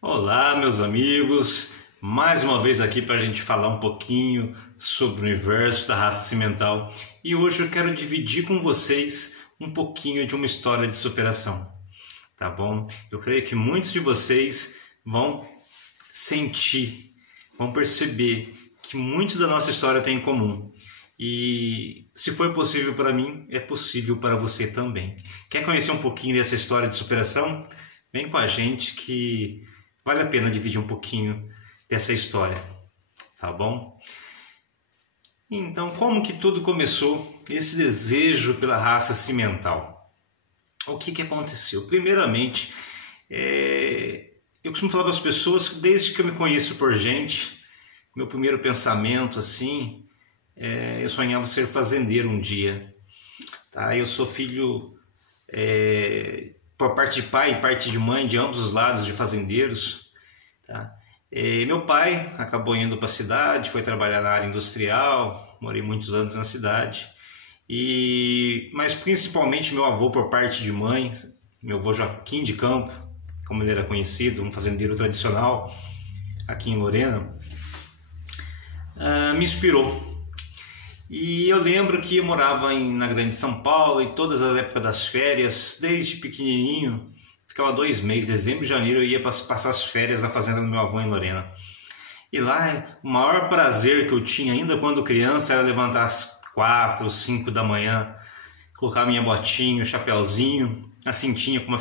Olá, meus amigos, mais uma vez aqui para a gente falar um pouquinho sobre o universo da raça cimental e hoje eu quero dividir com vocês um pouquinho de uma história de superação, tá bom? Eu creio que muitos de vocês vão sentir, vão perceber que muito da nossa história tem em comum e se foi possível para mim, é possível para você também. Quer conhecer um pouquinho dessa história de superação? Vem com a gente que vale a pena dividir um pouquinho dessa história, tá bom? Então, como que tudo começou, esse desejo pela raça cimental? O que aconteceu? Primeiramente, eu costumo falar para as pessoas que desde que eu me conheço por gente, meu primeiro pensamento assim, eu sonhava ser fazendeiro um dia. Tá? Eu sou filho por parte de pai e parte de mãe, de ambos os lados de fazendeiros. Tá? Meu pai acabou indo para a cidade, foi trabalhar na área industrial, morei muitos anos na cidade. Mas principalmente meu avô por parte de mãe, meu avô Joaquim de Campo, como ele era conhecido, um fazendeiro tradicional aqui em Lorena, me inspirou. E eu lembro que eu morava na Grande São Paulo e todas as épocas das férias, desde pequenininho, ficava 2 meses, dezembro e janeiro, eu ia passar as férias na fazenda do meu avô em Lorena. E lá, o maior prazer que eu tinha ainda quando criança era levantar às 4 ou 5 da manhã, colocar minha botinha, o chapéuzinho, a cintinha com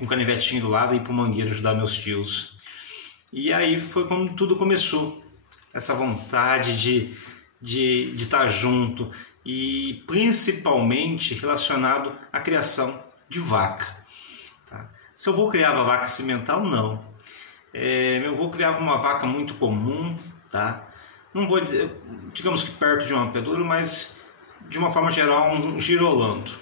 um canivetinho do lado e ir para o mangueiro ajudar meus tios. E aí foi como tudo começou, essa vontade de estar junto e principalmente relacionado à criação de vaca. Tá? Se eu vou criar uma vaca cimental, não. Meu avô criava uma vaca muito comum, tá? Não vou dizer, digamos que perto de uma apedouro, mas de uma forma geral um girolando.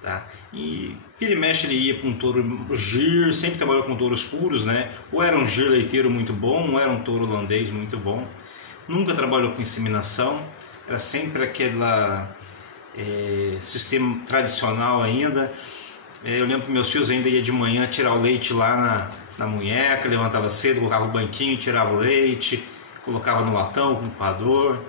Tá? E vira e mexe ele ia com um touro gir, sempre trabalhou com touros puros, né? Ou era um gir leiteiro muito bom, ou era um touro holandês muito bom. Nunca trabalhou com inseminação, era sempre aquele sistema tradicional ainda. Eu lembro que meus tios ainda iam de manhã tirar o leite lá na munheca, levantava cedo, colocava o banquinho, tirava o leite, colocava no latão com o coador.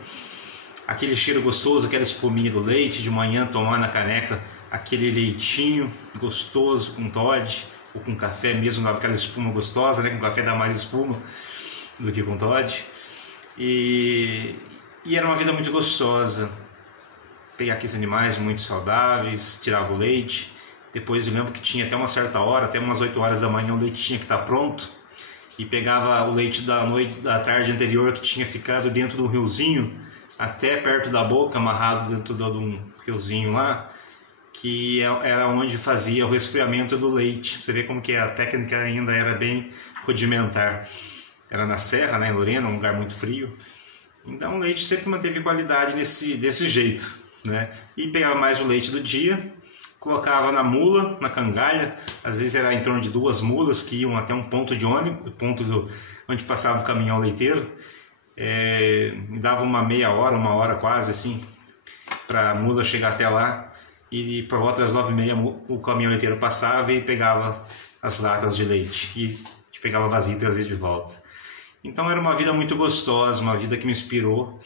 Aquele cheiro gostoso, aquela espuminha do leite, de manhã tomar na caneca aquele leitinho gostoso com Toddy ou com café mesmo, dava aquela espuma gostosa, né? Com café dá mais espuma do que com Toddy. E era uma vida muito gostosa. Pegar aqueles animais muito saudáveis, tirava o leite. Depois eu lembro que tinha até uma certa hora, até umas 8 horas da manhã, o leite tinha que estar pronto. E pegava o leite da tarde anterior que tinha ficado dentro do riozinho, até perto da boca, amarrado dentro de um riozinho lá, que era onde fazia o resfriamento do leite. Você vê como que a técnica ainda era bem rudimentar. Era na serra, né, em Lorena, um lugar muito frio. Então o leite sempre manteve qualidade desse jeito, né? E pegava mais o leite do dia, colocava na mula, na cangalha. Às vezes era em torno de 2 mulas que iam até um ponto de ônibus, onde passava o caminhão leiteiro. Dava uma meia hora, 1 hora quase assim, para a mula chegar até lá. E por volta das 9h30 o caminhão leiteiro passava e pegava as latas de leite. E a gente pegava vazio e trazia de volta. Então era uma vida muito gostosa, uma vida que me inspirou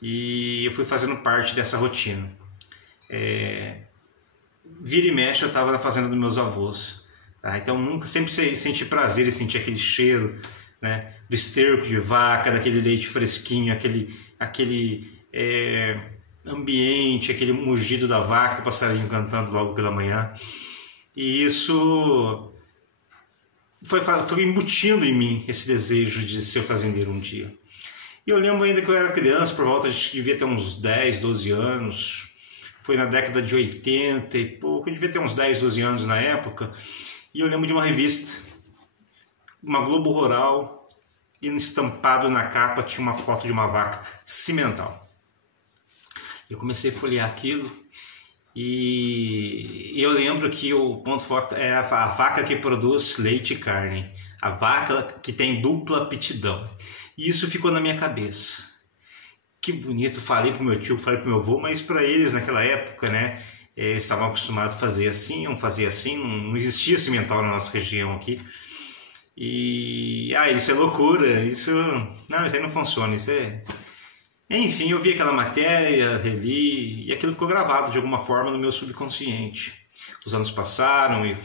e eu fui fazendo parte dessa rotina. Vira e mexe eu estava na fazenda dos meus avós, tá? Então nunca, sempre senti prazer em sentir aquele cheiro, né, do esterco de vaca, daquele leite fresquinho, aquele ambiente, aquele mugido da vaca, o passarinho cantando logo pela manhã. E isso foi embutindo em mim esse desejo de ser fazendeiro um dia. E eu lembro ainda que eu era criança, por volta de devia ter uns 10, 12 anos. Foi na década de 80 e pouco, eu devia ter uns 10, 12 anos na época. E eu lembro de uma revista, uma Globo Rural, e estampado na capa tinha uma foto de uma vaca cimental. Eu comecei a folhear aquilo. E eu lembro que o ponto forte é a vaca que produz leite e carne, a vaca que tem dupla aptidão. E isso ficou na minha cabeça. Que bonito, falei pro meu tio, falei pro meu avô, mas para eles naquela época, né, eles estavam acostumados a fazer assim, não existia cimental na nossa região aqui. E isso é loucura, isso aí não funciona, isso é... Enfim, eu vi aquela matéria, reli, e aquilo ficou gravado de alguma forma no meu subconsciente. Os anos passaram e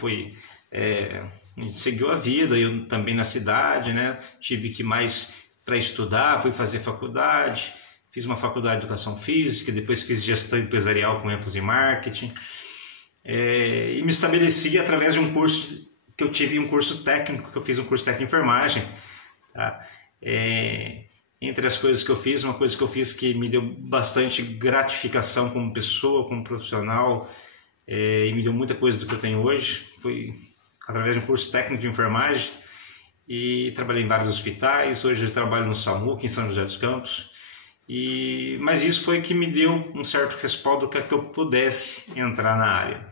a gente seguiu a vida, eu também na cidade, né? Tive que ir mais para estudar, fui fazer faculdade, fiz uma faculdade de educação física, depois fiz gestão empresarial com ênfase em marketing, e me estabeleci através de um curso que eu tive, um curso técnico, que eu fiz um curso técnico de enfermagem, tá? Entre as coisas que eu fiz, uma coisa que eu fiz que me deu bastante gratificação como pessoa, como profissional, e me deu muita coisa do que eu tenho hoje, foi através de um curso técnico de enfermagem, e trabalhei em vários hospitais. Hoje eu trabalho no SAMU, aqui em São José dos Campos, mas isso foi que me deu um certo respaldo para que eu pudesse entrar na área.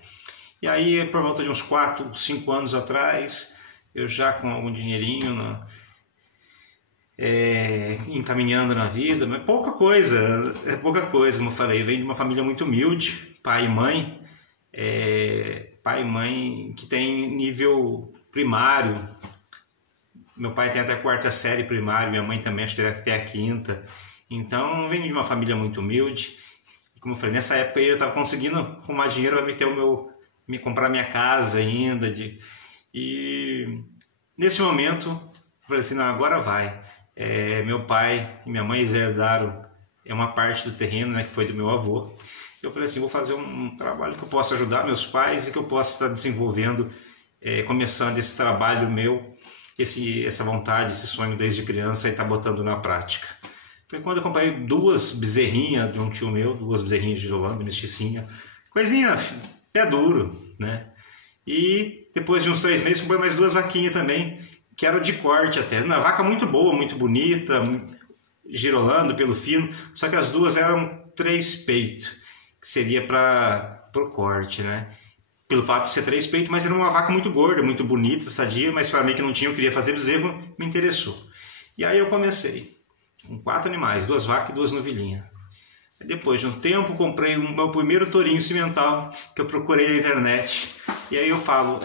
E aí, por volta de uns 4, 5 anos atrás, eu já com algum dinheirinho encaminhando na vida, mas pouca coisa, como eu falei. Eu venho de uma família muito humilde, pai e mãe que tem nível primário. Meu pai tem até a 4ª série primário, minha mãe também acho que até a 5ª. Então, eu venho de uma família muito humilde. E como eu falei, nessa época eu estava conseguindo arrumar dinheiro para me comprar minha casa ainda. E nesse momento, eu falei assim, não, agora vai. Meu pai e minha mãe herdaram uma parte do terreno, né, que foi do meu avô. Eu falei assim, vou fazer um trabalho que eu possa ajudar meus pais e que eu possa estar desenvolvendo, começando esse trabalho meu, essa vontade, esse sonho desde criança e estar botando na prática. Foi quando eu comprei 2 bezerrinhas de um tio meu, 2 bezerrinhas de Girolando, mesticinha, coisinha, pé duro, né? E depois de uns 3 meses comprei mais 2 vaquinhas também, que eram de corte até. Uma vaca muito boa, muito bonita, girolando pelo fino, só que as 2 eram 3 peitos, que seria para o corte, né? Pelo fato de ser 3 peitos, mas era uma vaca muito gorda, muito bonita, sadia, mas para mim que não tinha, eu queria fazer bezerro, me interessou. E aí eu comecei com 4 animais, 2 vacas e 2 novilhinhas. Depois de um tempo, comprei o meu primeiro tourinho cimental, que eu procurei na internet. E aí eu falo,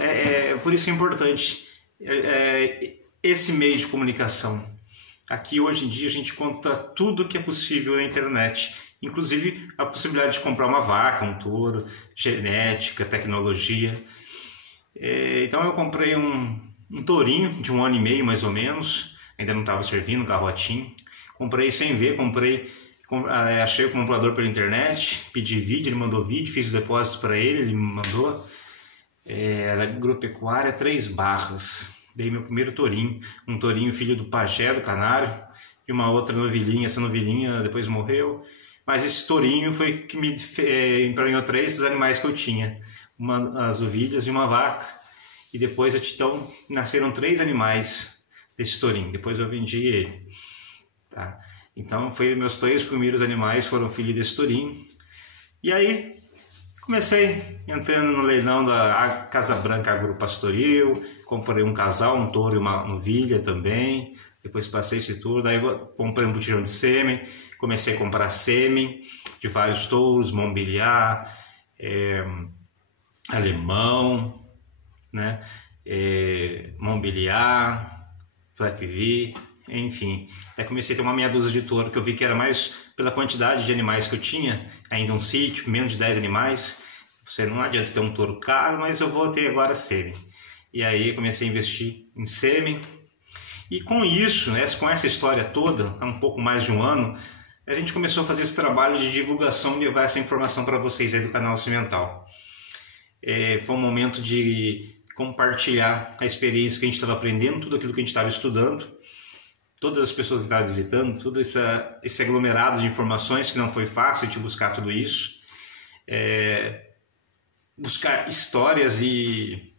por isso que é importante esse meio de comunicação. Aqui hoje em dia a gente conta tudo que é possível na internet, inclusive a possibilidade de comprar uma vaca, um touro, genética, tecnologia. Então eu comprei um tourinho de 1 ano e meio mais ou menos, ainda não estava servindo, garrotinho. Comprei sem ver, achei o comprador pela internet, pedi vídeo, ele mandou vídeo, fiz o depósito para ele me mandou. Era agropecuária 3 Barras. Dei meu primeiro tourinho, um tourinho filho do pajé do Canário, e uma outra novilhinha. Essa novilhinha depois morreu, mas esse tourinho foi que me emprenhou 3 dos animais que eu tinha, as ovelhas e uma vaca. E depois então nasceram 3 animais desse tourinho, depois eu vendi ele. Tá? Então, meus 3 primeiros animais foram filhos desse tourinho. E aí, comecei entrando no leilão da Casa Branca Agropastoril, comprei um casal, um touro e uma novilha também. Depois passei esse touro, daí comprei um botijão de sêmen, comecei a comprar sêmen de vários touros, Montbéliard, alemão, né? Montbéliard, Flaqueville, enfim. Até comecei a ter uma meia dúzia de touro, que eu vi que era mais pela quantidade de animais que eu tinha, ainda um sítio, menos de 10 animais. Você não adianta ter um touro caro, mas eu vou ter agora sêmen. E aí comecei a investir em sêmen. E com isso, com essa história toda, há um pouco mais de um ano, a gente começou a fazer esse trabalho de divulgação, levar essa informação para vocês aí do canal Cimental. Foi um momento de compartilhar a experiência que a gente estava aprendendo, tudo aquilo que a gente estava estudando, todas as pessoas que estavam visitando, todo esse aglomerado de informações, que não foi fácil de buscar tudo isso, buscar histórias e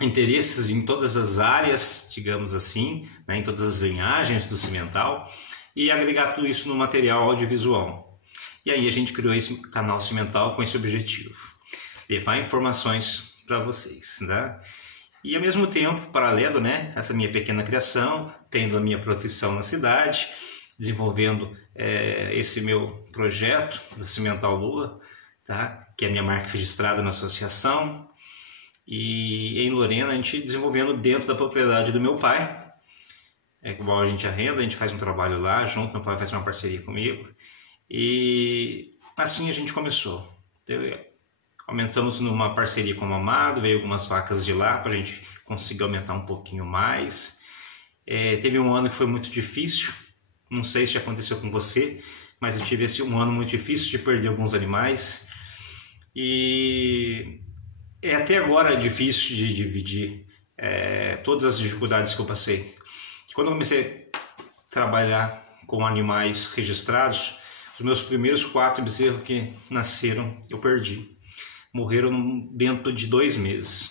interesses em todas as áreas, digamos assim, né, em todas as linhagens do cimental, e agregar tudo isso no material audiovisual. E aí a gente criou esse canal Cimental com esse objetivo, levar informações para vocês, né? E ao mesmo tempo, paralelo, né, essa minha pequena criação, tendo a minha profissão na cidade, desenvolvendo esse meu projeto da Cimental Lua, tá? Que é a minha marca registrada na associação, E em Lorena a gente desenvolvendo dentro da propriedade do meu pai. Igual a gente arrenda, a gente faz um trabalho lá junto, meu pai faz uma parceria comigo. E assim a gente começou. Aumentamos numa parceria com o Amado, veio algumas vacas de lá para a gente conseguir aumentar um pouquinho mais. Teve um ano que foi muito difícil, não sei se aconteceu com você, mas eu tive um ano muito difícil de perder alguns animais. E até agora difícil de dividir todas as dificuldades que eu passei. Quando eu comecei a trabalhar com animais registrados, os meus primeiros 4 bezerros que nasceram eu perdi. Morreram dentro de 2 meses.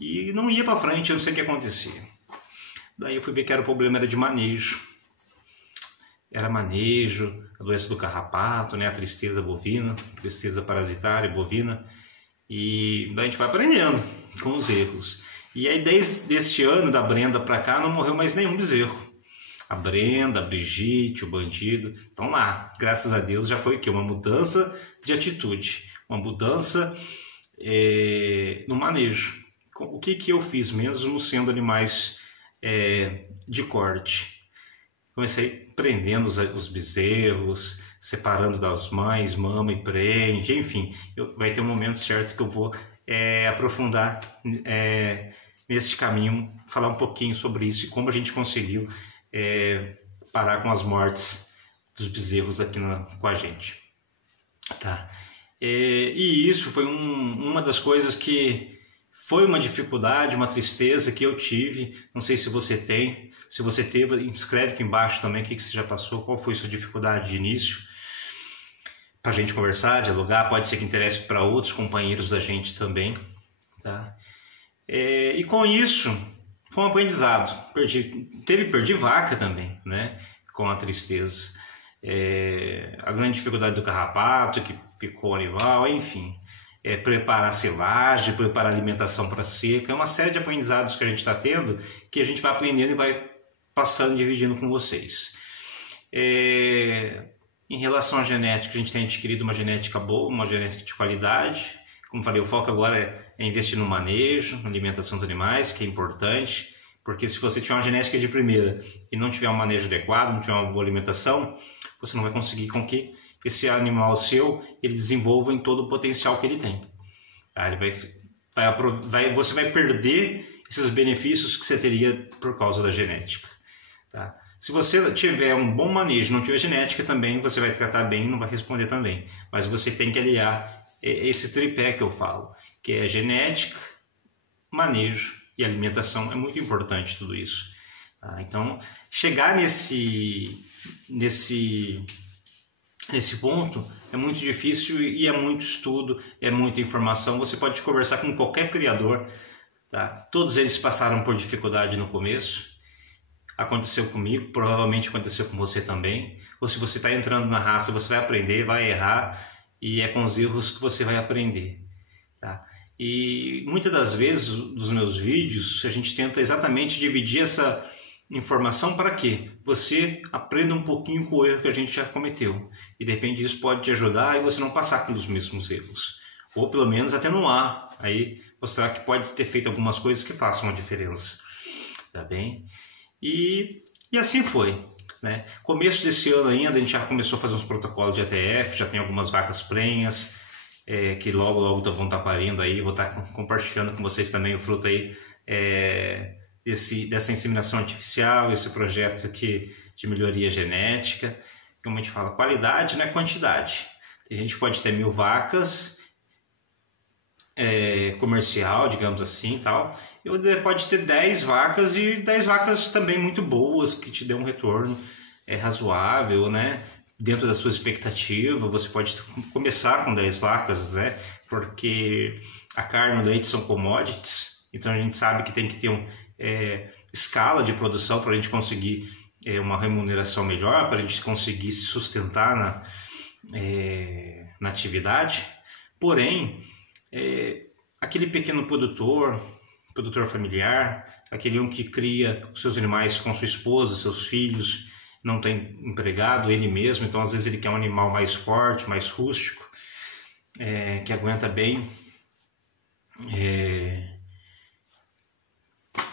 E não ia para frente, eu não sei o que acontecia. Daí eu fui ver que o problema era de manejo. Era manejo, a doença do carrapato, né? A tristeza bovina, tristeza parasitária bovina. E daí a gente vai aprendendo com os erros. E aí desde este ano, da Brenda para cá, não morreu mais nenhum bezerro. A Brenda, a Brigitte, o Bandido, estão lá. Graças a Deus já foi o quê? Uma mudança de atitude. Uma mudança no manejo. O que eu fiz mesmo sendo animais de corte? Comecei prendendo os bezerros, separando das mães, mama e prende, enfim. Vai ter um momento certo que eu vou aprofundar nesse caminho, falar um pouquinho sobre isso e como a gente conseguiu parar com as mortes dos bezerros aqui com a gente. Tá? E isso foi uma das coisas que foi uma dificuldade, uma tristeza que eu tive. Não sei se você tem, se você teve, escreve aqui embaixo também o que você já passou, qual foi sua dificuldade de início, para a gente conversar, dialogar, pode ser que interesse para outros companheiros da gente também. Tá? E com isso, foi um aprendizado. Perdi vaca também, né? Com a tristeza. A grande dificuldade do carrapato, que picou o animal, enfim. Preparar a silagem, preparar a alimentação para a seca. É uma série de aprendizados que a gente está tendo, que a gente vai aprendendo e vai passando, dividindo com vocês. Em relação à genética, a gente tem adquirido uma genética boa, uma genética de qualidade. Como falei, o foco agora é investir no manejo, na alimentação dos animais, que é importante, porque se você tiver uma genética de primeira e não tiver um manejo adequado, não tiver uma boa alimentação, você não vai conseguir com que esse animal seu ele desenvolva em todo o potencial que ele tem. Tá? Você vai perder esses benefícios que você teria por causa da genética. Tá? Se você tiver um bom manejo, não tiver genética também, você vai tratar bem e não vai responder também. Mas você tem que aliar esse tripé que eu falo, que é genética, manejo e alimentação. É muito importante tudo isso. Tá? Então, chegar nesse ponto é muito difícil e é muito estudo, é muita informação. Você pode conversar com qualquer criador. Tá? Todos eles passaram por dificuldade no começo. Aconteceu comigo, provavelmente aconteceu com você também. Ou se você está entrando na raça, você vai aprender, vai errar, e é com os erros que você vai aprender. Tá? E muitas das vezes, dos meus vídeos, a gente tenta exatamente dividir essa informação para que você aprenda um pouquinho com o erro que a gente já cometeu. E de repente isso pode te ajudar e você não passar pelos mesmos erros. Ou pelo menos atenuar, aí mostrar que pode ter feito algumas coisas que façam uma diferença. Tá bem? E assim foi. Né? Começo desse ano ainda a gente já começou a fazer uns protocolos de ATF, já tem algumas vacas prenhas, que logo vão estar parindo aí, vou estar compartilhando com vocês também o fruto aí dessa inseminação artificial, esse projeto aqui de melhoria genética. Como a gente fala, qualidade não é quantidade. Tem gente que pode ter 1000 vacas, comercial, digamos assim, tal. E pode ter 10 vacas e 10 vacas também muito boas, que te dão um retorno razoável, né? Dentro da sua expectativa. Você pode começar com 10 vacas, né? Porque a carne e o leite são commodities, então a gente sabe que tem que ter escala de produção para a gente conseguir uma remuneração melhor, para a gente conseguir se sustentar na atividade. Porém, aquele pequeno produtor familiar, aquele que cria os seus animais com sua esposa, seus filhos, não tem empregado, ele mesmo, então às vezes ele quer um animal mais forte, mais rústico, que aguenta bem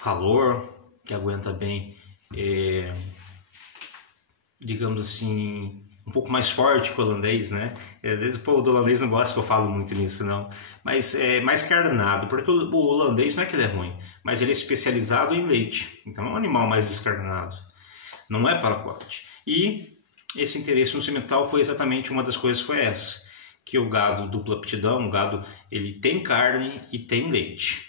calor, que aguenta bem, digamos assim, um pouco mais forte que o holandês, né? Às vezes o povo do holandês não gosta que eu falo muito nisso, não. Mas é mais carnado, porque o holandês não é que ele é ruim, mas ele é especializado em leite. Então é um animal mais descarnado. Não é para corte. E esse interesse no cimental foi exatamente uma das coisas, foi essa. Que o gado dupla aptidão, o gado, ele tem carne e tem leite.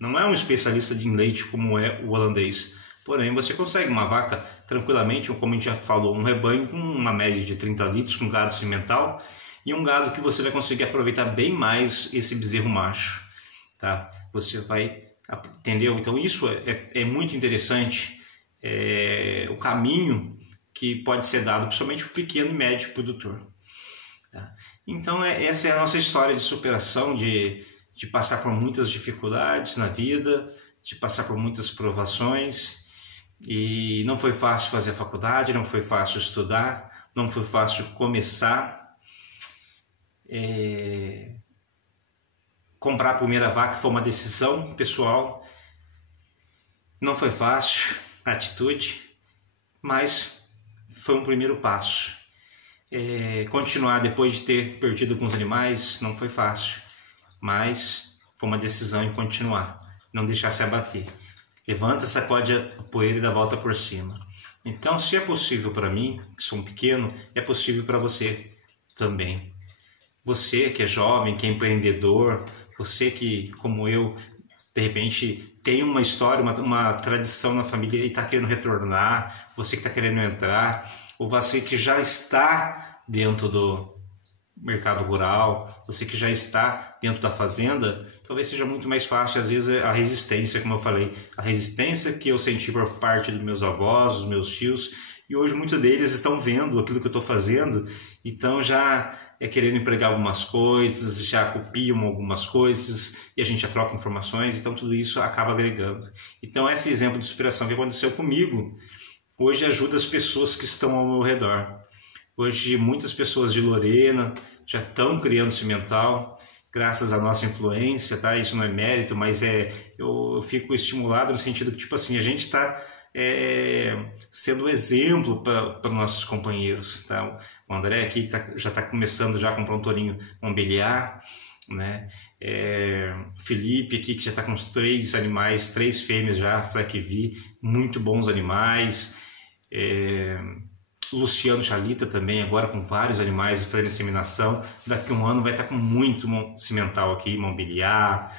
Não é um especialista em leite como é o holandês. Porém, você consegue uma vaca tranquilamente, ou como a gente já falou, um rebanho com uma média de 30 litros, com gado cimental, e um gado que você vai conseguir aproveitar bem mais esse bezerro macho. Tá? Você vai, entendeu? Então isso é muito interessante, o caminho que pode ser dado, principalmente para o pequeno e médio produtor. Tá? Então essa é a nossa história de superação, de passar por muitas dificuldades na vida, de passar por muitas provações. E não foi fácil fazer a faculdade, não foi fácil estudar, não foi fácil começar. Comprar a primeira vaca foi uma decisão pessoal. Não foi fácil a atitude, mas foi um primeiro passo. Continuar depois de ter perdido alguns animais não foi fácil, mas foi uma decisão em continuar, não deixar se abater. Levanta, sacode a poeira e dá a volta por cima. Então, se é possível para mim, que sou um pequeno, é possível para você também. Você que é jovem, que é empreendedor, você que, como eu, de repente tem uma história, uma tradição na família e está querendo retornar, você que está querendo entrar, ou você que já está dentro do mercado rural, você que já está dentro da fazenda, talvez seja muito mais fácil, às vezes, a resistência, como eu falei, a resistência que eu senti por parte dos meus avós, dos meus tios, e hoje muitos deles estão vendo aquilo que eu estou fazendo, então já querendo empregar algumas coisas, já copiam algumas coisas, e a gente já troca informações, então tudo isso acaba agregando. Então esse exemplo de superação que aconteceu comigo, hoje ajuda as pessoas que estão ao meu redor. Hoje muitas pessoas de Lorena já estão criando cimental, graças à nossa influência, tá? Isso não é mérito, mas eu fico estimulado no sentido que, tipo assim, a gente está sendo exemplo para os nossos companheiros, tá? O André aqui que já está começando já a comprar um tourinho mobiliar, né? Felipe aqui que já está com os 3 animais, 3 fêmeas já, Fleck V, muito bons animais. Luciano Chalita também, agora com vários animais fazendo inseminação. Daqui a um ano vai estar com muito cimental aqui, mobiliar,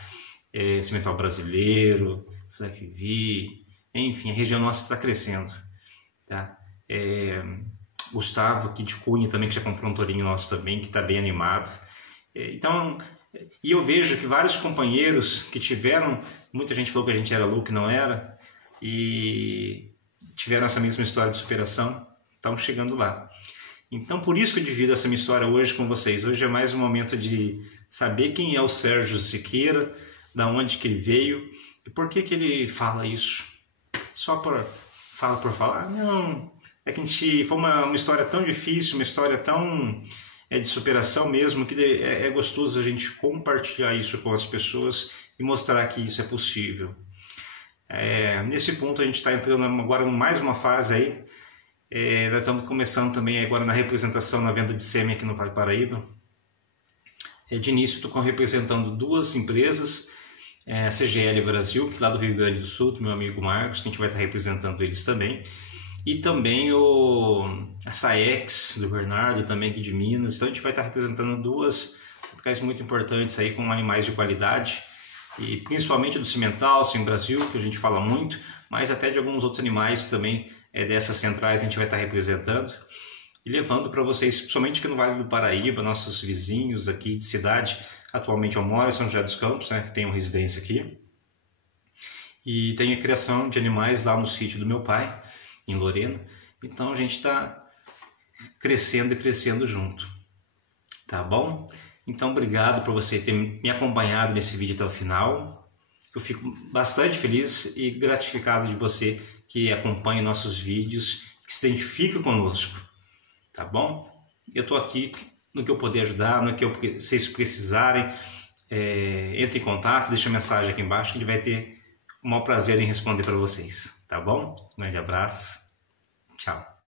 cimental brasileiro, Fleck V, enfim, a região nossa está crescendo. Tá? Gustavo aqui de Cunha também, que já comprou um tourinho nosso também, que está bem animado. Então, e eu vejo que vários companheiros que tiveram, muita gente falou que a gente era louco, não era, e tiveram essa mesma história de superação, estão chegando lá. Então, por isso que eu divido essa minha história hoje com vocês. Hoje é mais um momento de saber quem é o Sérgio Siqueira, da onde que ele veio e por que que ele fala isso. Só por falar? Não, é que foi uma história tão difícil, uma história tão de superação mesmo, que é gostoso a gente compartilhar isso com as pessoas e mostrar que isso é possível. Nesse ponto a gente está entrando agora em mais uma fase aí. Nós estamos começando também agora na representação na venda de sêmen aqui no Vale do Paraíba. De início estou representando 2 empresas, a CGL Brasil, que lá do Rio Grande do Sul, do meu amigo Marcos, que a gente vai estar representando eles também, e também a Saex do Bernardo, também aqui de Minas. Então a gente vai estar representando 2 locais muito importantes aí com animais de qualidade, e principalmente do cimental, Sim Brasil, que a gente fala muito, mas até de alguns outros animais também dessas centrais a gente vai estar representando e levando para vocês, principalmente aqui no Vale do Paraíba, nossos vizinhos aqui de cidade. Atualmente eu moro em São José dos Campos, né, que tem uma residência aqui, e tem a criação de animais lá no sítio do meu pai, em Lorena. Então a gente está crescendo e crescendo junto, tá bom? Então obrigado por você ter me acompanhado nesse vídeo até o final. Eu fico bastante feliz e gratificado de você que acompanha nossos vídeos, que se identifica conosco, tá bom? Eu estou aqui no que eu puder ajudar, no que vocês precisarem. entre em contato, deixa mensagem aqui embaixo que a gente vai ter o maior prazer em responder para vocês, tá bom? Um grande abraço, tchau.